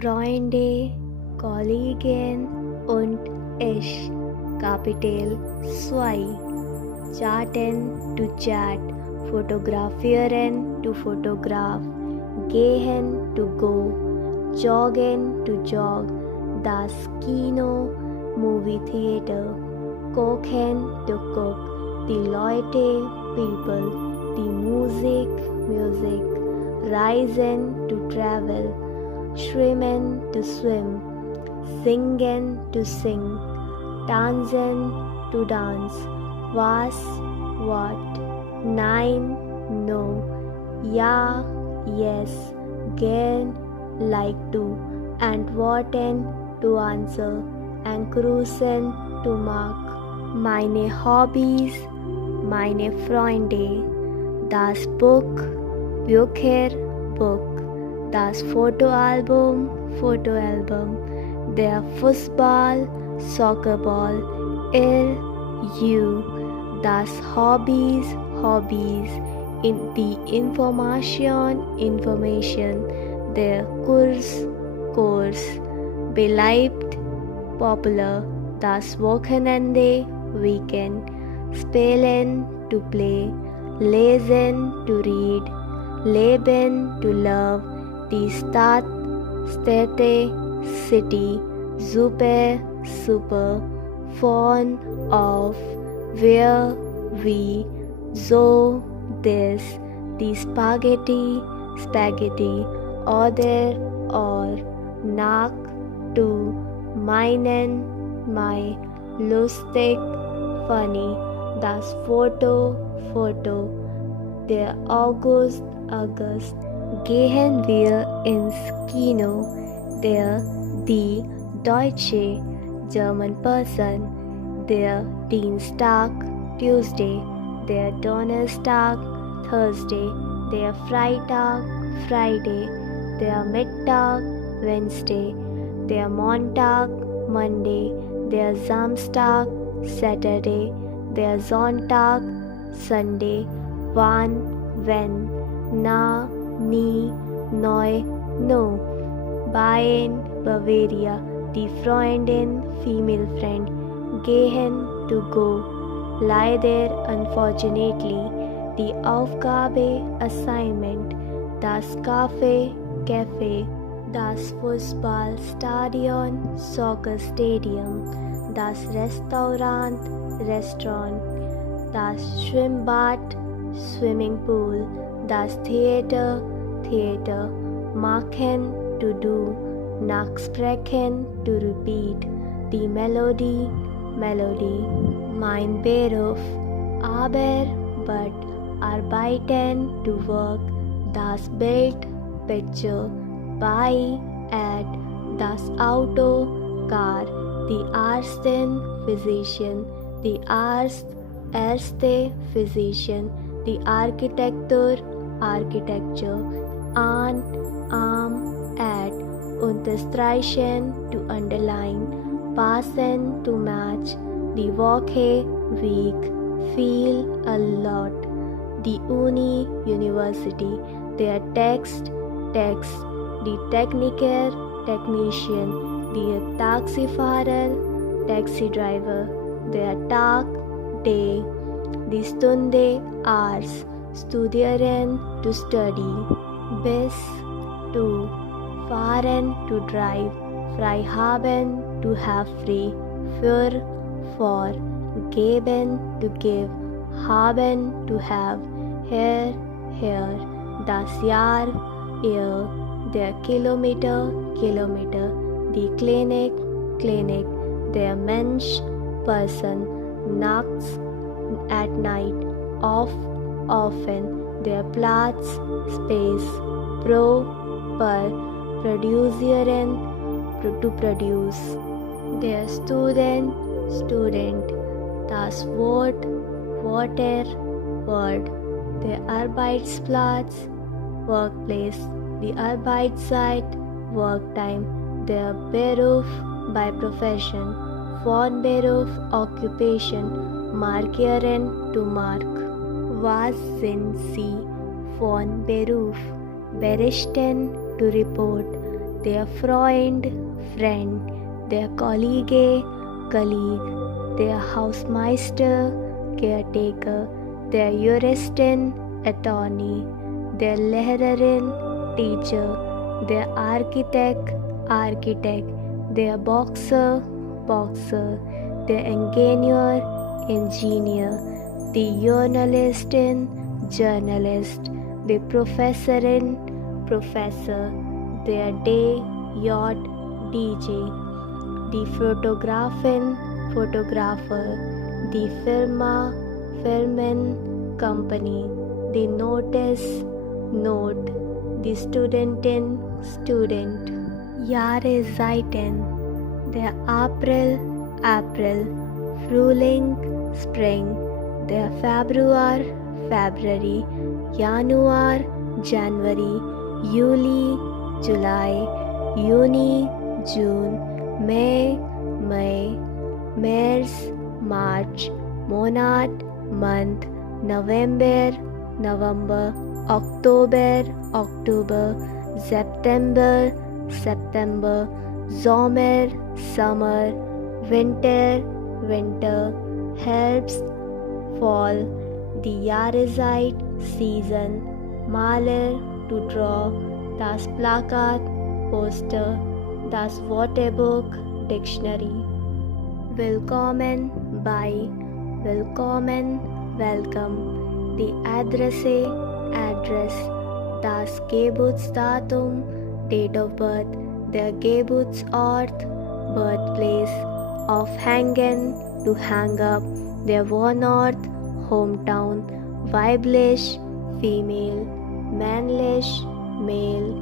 Freunde, Kollegen und ich. Kapitel 2. Chatten to chat, fotografieren to photograph, gehen to go, joggen to jog, das Kino, movie theater, kochen to cook, die Leute, people, die Musik, music, reisen to travel, schwimmen to swim, singen to sing, tanzen to dance, was, what, nein, no, ja, yes, gern, like to, antworten to answer, and cruisen to mark. Meine Hobbys, meine Freunde, das Buch, Bücher, Book, das Fotoalbum, Fotoalbum, der Fußball, Soccerball, you, das Hobbys, Hobbies, in die Information, Information, der Kurs, Course, beliebt, popular, das Wochenende, Weekend, spielen, to play, lesen, to read, leben, to love, die Stadt, Städte, city, super, super, von, of, where, wie, so, this, die Spaghetti, spaghetti, oder, or, nach, to, meinen, my, lustig, funny, das Foto, Foto, der August, August, gehen wir ins Kino, der, die Deutsche, German person, der Dienstag, Tuesday, der Donnerstag, Thursday, der Freitag, Friday, der Mittag, Wednesday, der Montag, Monday, der Samstag, Saturday, der Sonntag, Sunday, wann, when, na, nie, neu, no, Bayern, Bavaria, die Freundin, female friend, gehen, to go, leider, unfortunately, die Aufgabe, assignment, das Café, cafe, das Fußballstadion, soccer stadium, das Restaurant, restaurant, das Schwimmbad, swimming pool, das Theater, theater, machen, to do, nachsprechen, to repeat, die Melodie, melody, mein Beruf, aber, but, arbeiten, to work, das Bild, picture, bei, at, das Auto, car, die Ärztin, physician, die Arzt, erste, physician, die Architektur, architecture, an, am, at, unterstreichen, to underline, passen, to match, die Woche, week, feel, a lot, die Uni, university, der Text, text, die Techniker, technician, der Taxifahrer, taxi driver, der Tag, day, die Stunde, hours, studieren, to study, bis, to, fahren, to drive, frei haben, to have free, für, for, geben, to give, haben, to have, her, here, das Jahr, year, der Kilometer, kilometer, die Klinik, clinic, der Mensch, person, nachts, at night, off, often, der Platz, space, pro, per, produzieren, to produce, der Student, student, das Wort, water, word, der Arbeitsplatz, workplace, die Arbeitszeit, work time, der Beruf, by profession, von Beruf, occupation, markieren, to mark, was sind Sie, von Beruf, berichten, to report, der Freund, friend, der Kollege, colleague, der Hausmeister, caretaker, der Juristin, attorney, der Lehrerin, teacher, der Architect, architect, der Boxer, boxer, der Ingenieur, engineer, die Journalistin, journalist, die Professorin, professor, der DJ, DJ, die Fotografin, photographer, die Firma, Firmen, company, die Notice, note, die Studentin, student. Jahreszeiten, der April, April, Frühling, Spring, der Februar, February, Januar, January, Juli, July, Juni, June, May, May, März, March, Monat, month, November, November, October, October, September, September, Sommer, summer, winter, winter, Herbst, fall, die Jahreszeit, season, Maler, to draw, das Plakat, poster, das Wörterbuch, dictionary. Willkommen bei, willkommen, welcome, die Adresse, address, das Geburtsdatum, date of birth, der Geburtsort, birthplace, aufhängen, to hang up, der Wohnort, hometown, weiblich, female, männlich, male,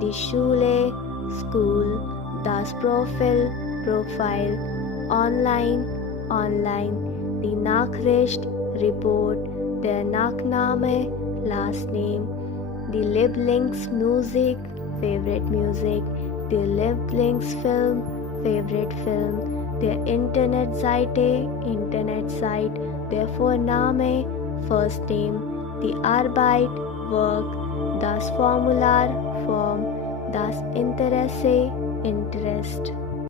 die Schule, school, das Profil, profile, online, online, die Nachricht, report, der Nachname, last name, die Lieblingsmusik, favorite music, die Lieblingsfilm, favorite film, der Internetseite, Internetsite, der Vorname, first name, die Arbeit, work, das Formular, form, das Interesse, interest.